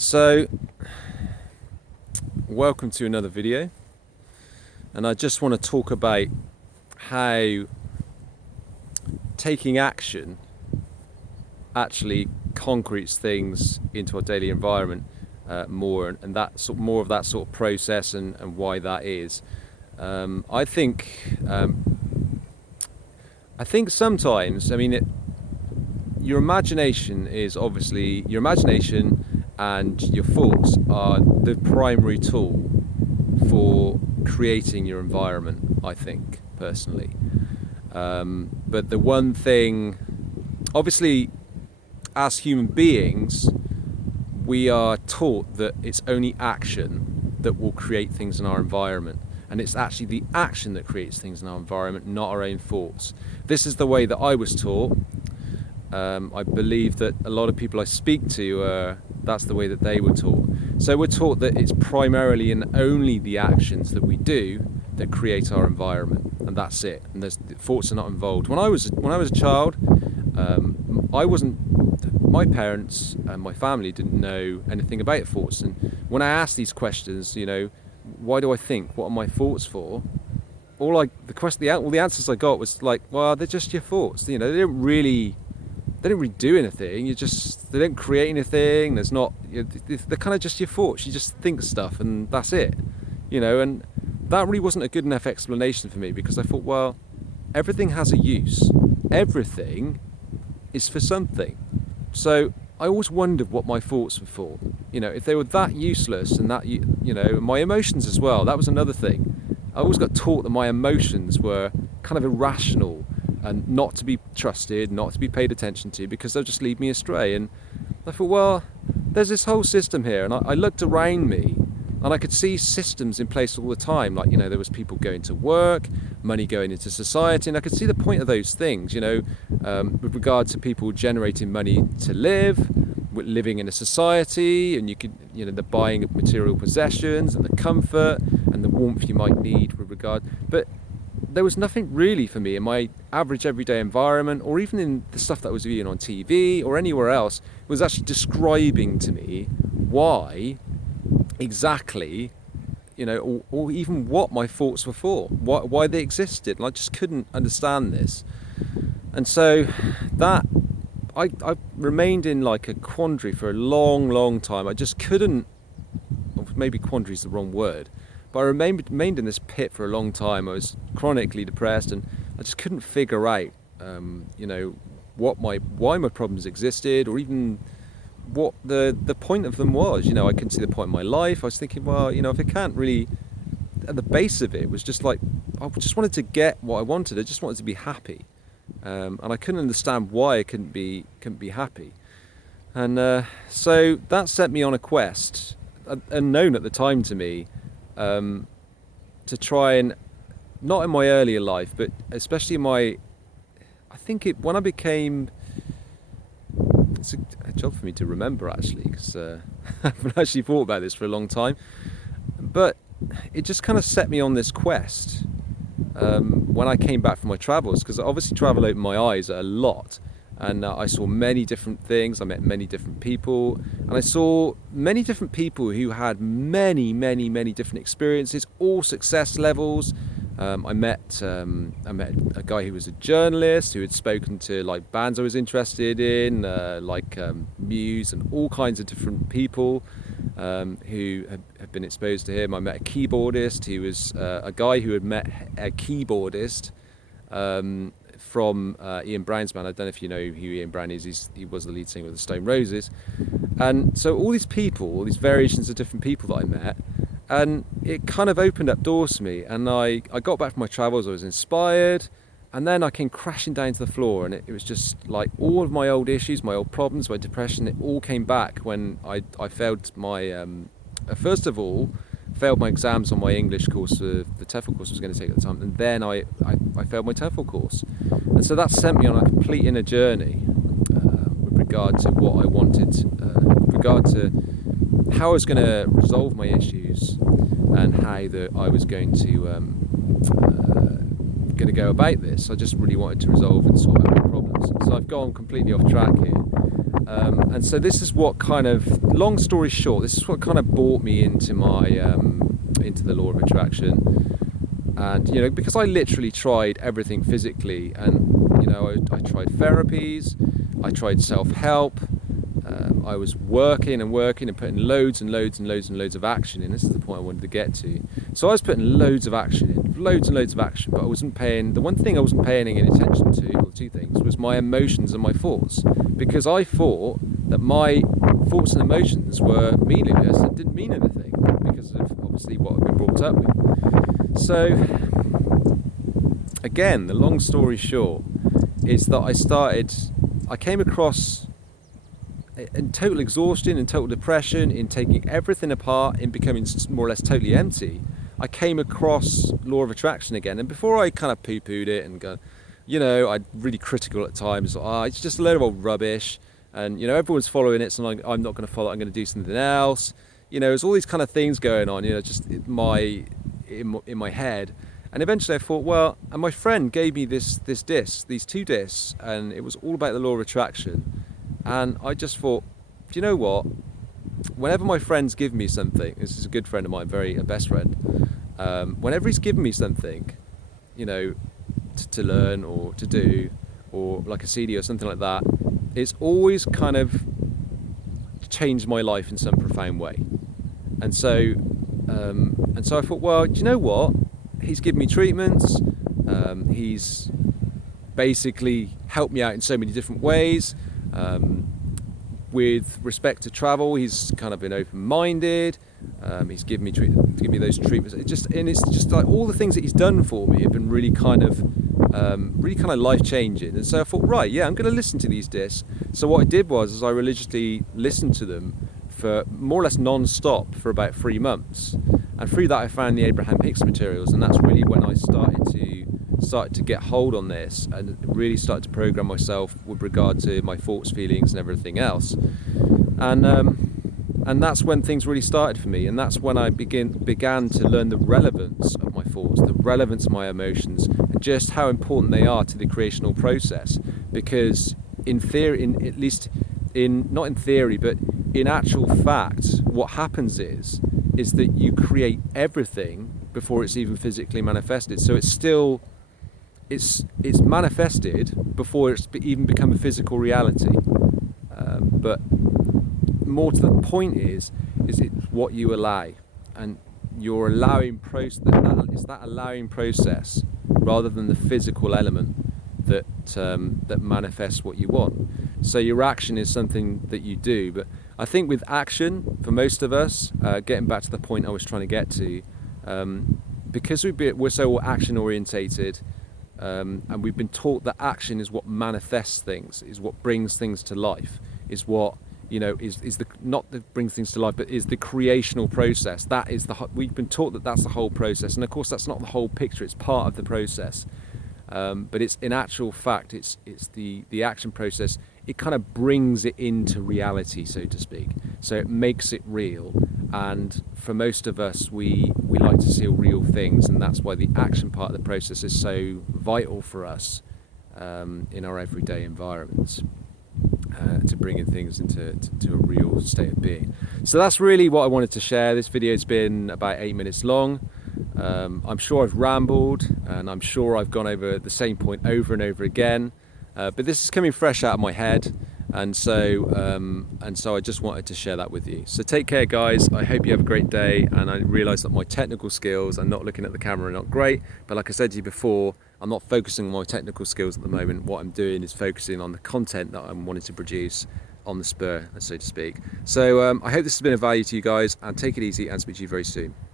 So, welcome to another video, and I just want to talk about how taking action actually concretes things into our daily environment more, and that sort more of that sort of process and why that is. I think sometimes, your imagination is obviously your imagination. And your thoughts are the primary tool for creating your environment, I think, personally. But the one thing, obviously, as human beings, we are taught that it's only action that will create things in our environment. And it's actually the action that creates things in our environment, not our own thoughts. This is the way that I was taught. I believe that a lot of people I speak to, that's the way that they were taught. So we're taught that it's primarily and only the actions that we do that create our environment, and that's it. And the thoughts are not involved. When I was a child, I wasn't. My parents and my family didn't know anything about thoughts. And when I asked these questions, why do I think? What are my thoughts for? All the answers I got was like, well, they're just your thoughts. They don't really do anything. They don't create anything. There's not. They're kind of just your thoughts. You just think stuff, and that's it. And that really wasn't a good enough explanation for me, because I thought, well, everything has a use. Everything is for something. So I always wondered what my thoughts were for. If they were that useless, and that my emotions as well. That was another thing. I always got taught that my emotions were kind of irrational and not to be trusted, not to be paid attention to, because they'll just lead me astray. And I thought, well, there's this whole system here, and I looked around me and I could see systems in place all the time. Like, there was people going to work, money going into society, and I could see the point of those things, with regard to people generating money to live, living in a society, and you could, the buying of material possessions and the comfort and the warmth you might need with regard. But there was nothing really for me in my average everyday environment, or even in the stuff that was viewing on TV or anywhere else, was actually describing to me why exactly, or even what my thoughts were for, why they existed. And I just couldn't understand this. And so that I remained in like a quandary for a long time. I just couldn't, or maybe quandary is the wrong word, but I remained in this pit for a long time. I was chronically depressed, and I just couldn't figure out, why my problems existed, or even what the point of them was. I couldn't see the point of my life. I was thinking, well, if it can't really, at the base of it was just like, I just wanted to get what I wanted. I just wanted to be happy, and I couldn't understand why I couldn't be happy. And so that set me on a quest, unknown at the time to me, to try and, not in my earlier life, but especially in when I became, it's a job for me to remember actually, because I haven't actually thought about this for a long time, but it just kind of set me on this quest when I came back from my travels, because obviously travel opened my eyes a lot. And I saw many different things, I met many different people, and I saw many different people who had many different experiences, all success levels. I met a guy who was a journalist, who had spoken to like bands I was interested in, Muse, and all kinds of different people who had been exposed to him. I met a keyboardist who was a guy who had met a keyboardist from Ian Brown's band. I don't know if you know who Ian Brown is. He was the lead singer of the Stone Roses. And so all these people, all these variations of different people that I met, and it kind of opened up doors to me. And I got back from my travels, I was inspired, and then I came crashing down to the floor, and it was just like all of my old issues, my old problems, my depression, it all came back when I failed my, first of all, failed my exams on my English course, the TEFL course I was going to take at the time, and then I failed my TEFL course. And so that sent me on a complete inner journey with regard to what I wanted, with regard to how I was going to resolve my issues, and how I was going to go about this. I just really wanted to resolve and sort out my problems. So I've gone completely off track here. And so this is what kind of, long story short, this is what kind of brought me into my into the law of attraction. And you know, because I literally tried everything physically, and you know, I tried therapies, I tried self-help, I was working and putting loads and loads of action in. This is the point I wanted to get to. So I was putting loads of action in, loads and loads of action, but I wasn't paying, the one thing I wasn't paying any attention to, or two things, was my emotions and my thoughts. Because I thought that my thoughts and emotions were meaningless and didn't mean anything, because of obviously what I've been brought up with. So again, the long story short is that I came across in total exhaustion, in total depression, in taking everything apart, in becoming more or less totally empty. I came across law of attraction again, and before I kind of poo-pooed it and go, you know, I'm really critical at times. It's just a load of old rubbish, and you know, everyone's following it, so I'm not going to follow it. I'm going to do something else. You know, there's all these kind of things going on. You know, just in my head. And eventually I thought, well, and my friend gave me these two discs, and it was all about the law of attraction. And I just thought, do you know what? Whenever my friends give me something, this is a good friend of mine, a best friend, whenever he's given me something, you know, to learn or to do, or like a CD or something like that, it's always kind of changed my life in some profound way. And so I thought, well, do you know what? He's given me treatments. He's basically helped me out in so many different ways. With respect to travel, he's kind of been open-minded. He's given me those treatments. It's just like all the things that he's done for me have been really kind of life-changing. And so I thought, right, yeah, I'm going to listen to these discs. So what I did was I religiously listened to them for more or less non-stop for about 3 months. And through that I found the Abraham Hicks materials, and that's really when I started to get hold on this and really started to program myself with regard to my thoughts, feelings and everything else. And that's when things really started for me, and that's when I began to learn the relevance of my thoughts, the relevance of my emotions, and just how important they are to the creational process. Because in theory, not in theory, but in actual fact, what happens is that you create everything before it's even physically manifested. So it's manifested before it's even become a physical reality. But more to the point is it's what you allow, and your allowing process. It's that allowing process rather than the physical element that manifests what you want. So your action is something that you do, but I think with action, for most of us, getting back to the point I was trying to get to, because we're so action orientated, and we've been taught that action is what manifests things, is what brings things to life, is what, you know, is the not that brings things to life, but is the creational process. That is we've been taught that that's the whole process, and of course that's not the whole picture. It's part of the process, but it's in actual fact, it's the action process. It kind of brings it into reality, so to speak. So it makes it real. And for most of us, we like to see real things, and that's why the action part of the process is so vital for us in our everyday environments, to bringing things into a real state of being. So that's really what I wanted to share. This video's been about 8 minutes long. I'm sure I've rambled, and I'm sure I've gone over the same point over and over again. But this is coming fresh out of my head, and so I just wanted to share that with you. So take care, guys. I hope you have a great day, and I realise that my technical skills, I'm not looking at the camera, are not great, but like I said to you before, I'm not focusing on my technical skills at the moment. What I'm doing is focusing on the content that I'm wanting to produce on the spur, so to speak. So I hope this has been of value to you guys, and take it easy, and speak to you very soon.